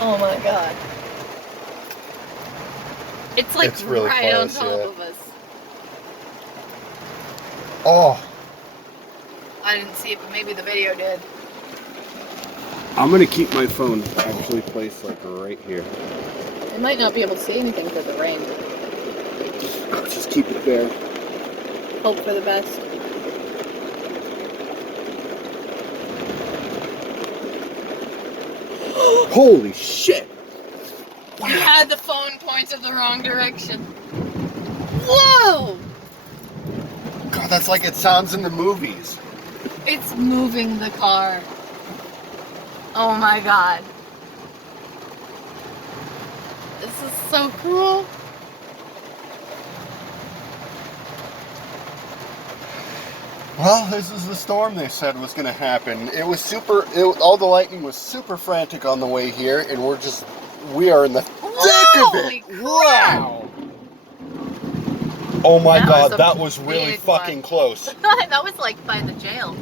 Oh my god. It's like It's really right on close, top yeah. of us. Oh, I didn't see it, but maybe the video did. I'm gonna keep my phone actually placed like right here. I might not be able to see anything for the rain. Just keep it there. Hope for the best. Holy shit! You had the phone pointed the wrong direction. Whoa! God, that's like it sounds in the movies. It's moving the car. Oh my god. This is so cool. Well, this is the storm they said was going to happen. It was all the lightning was super frantic on the way here, and we are in the thick of it. Wow! Oh my god, that was really fucking close. That was like by the jail.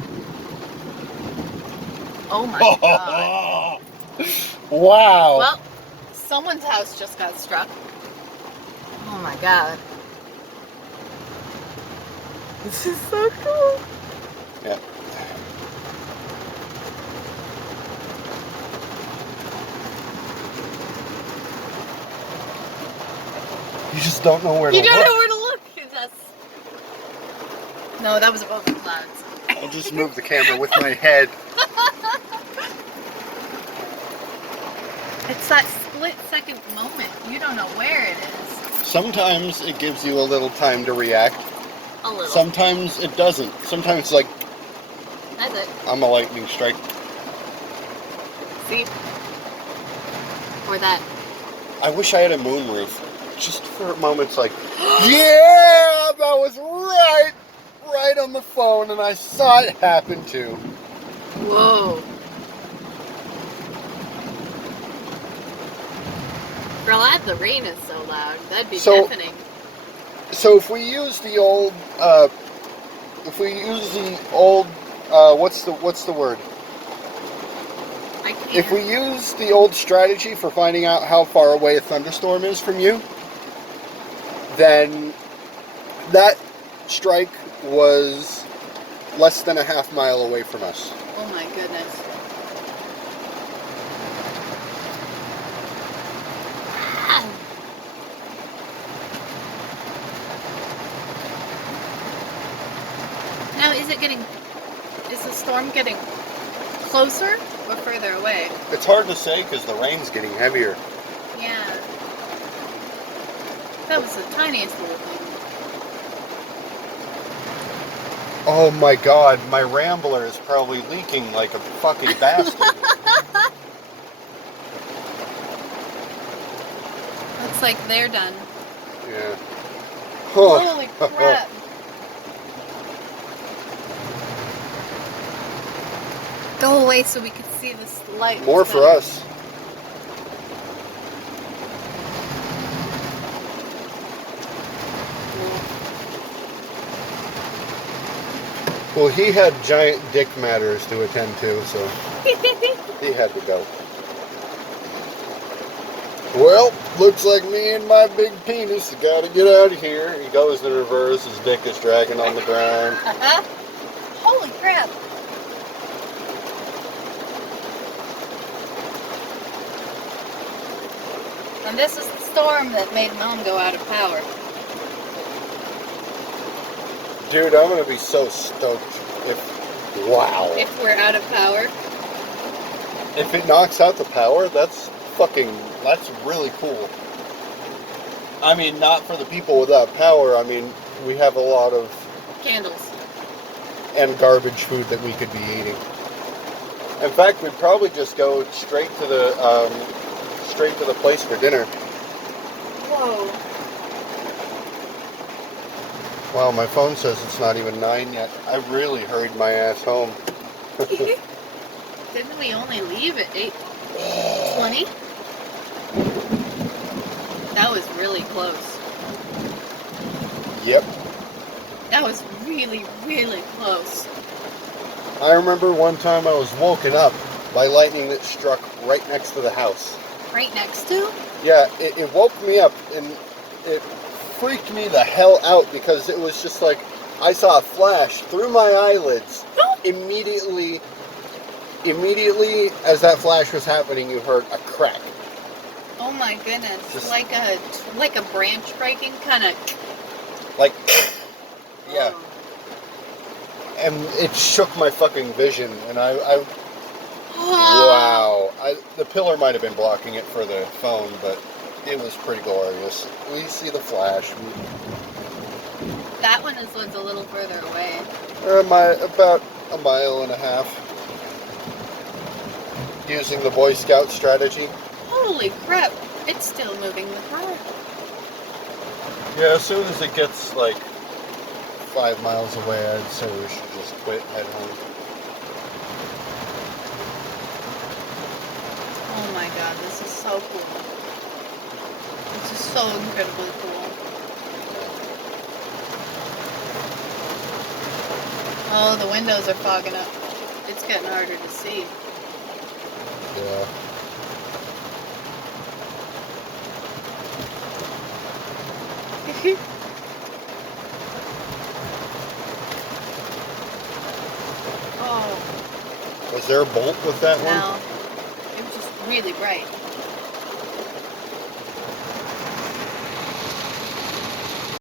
Oh my god. Wow. Well, someone's house just got struck. Oh my god. This is so cool. Yeah. You just don't know where to look. You don't know where to look. No, that was above the clouds. I'll just move the camera with my head. It's that split-second moment. You don't know where it is. Sometimes it gives you a little time to react. A little. Sometimes it doesn't. Sometimes it's like, That's it. I'm a lightning strike. See? Or that. I wish I had a moonroof. Just for moments like, yeah, that was right on the phone, and I saw it happen too. Whoa. For glad the rain is so loud. That'd be deafening. So if we use the old, what's the word? I can't. If we use the old strategy for finding out how far away a thunderstorm is from you, then that strike was less than a half mile away from us. Oh my goodness. Now, is the storm getting closer or further away? It's hard to say because the rain's getting heavier. Yeah. That was the tiniest little thing. Oh my god, my Rambler is probably leaking like a fucking bastard. Looks like they're done. Yeah. Holy crap. Go away so we can see this light. More for us. Well, he had giant dick matters to attend to, so he had to go. Well, looks like me and my big penis got to get out of here. He goes in reverse, his dick is dragging on the ground. Holy crap. And this is the storm that made Mom go out of power. Dude, I'm going to be so stoked wow. If we're out of power. If it knocks out the power, that's really cool. I mean, not for the people without power. I mean, we have a lot of candles and garbage food that we could be eating. In fact, we'd probably just go straight to the place for dinner. Whoa. Wow, my phone says it's not even 9 yet. I really hurried my ass home. Didn't we only leave at 8:20? That was really close. Yep. That was really, really close. I remember one time I was woken up by lightning that struck right next to the house. right next to? Yeah, it woke me up and it freaked me the hell out because it was just like I saw a flash through my eyelids. Immediately as that flash was happening, you heard a crack. Oh my goodness! Just like a branch breaking, kind of. like yeah, Oh. and it shook my fucking vision, and I wow, the pillar might have been blocking it for the phone, but it was pretty glorious. We see the flash. That one was a little further away. About a mile and a half. Using the Boy Scout strategy. Holy crap! It's still moving the car. Yeah, as soon as it gets like 5 miles away, I'd say we should just quit, head home. Oh my god, this is so cool. This is so incredibly cool. Oh, the windows are fogging up. It's getting harder to see. Yeah. Oh. Was there a bolt with that one? No. It was just really bright.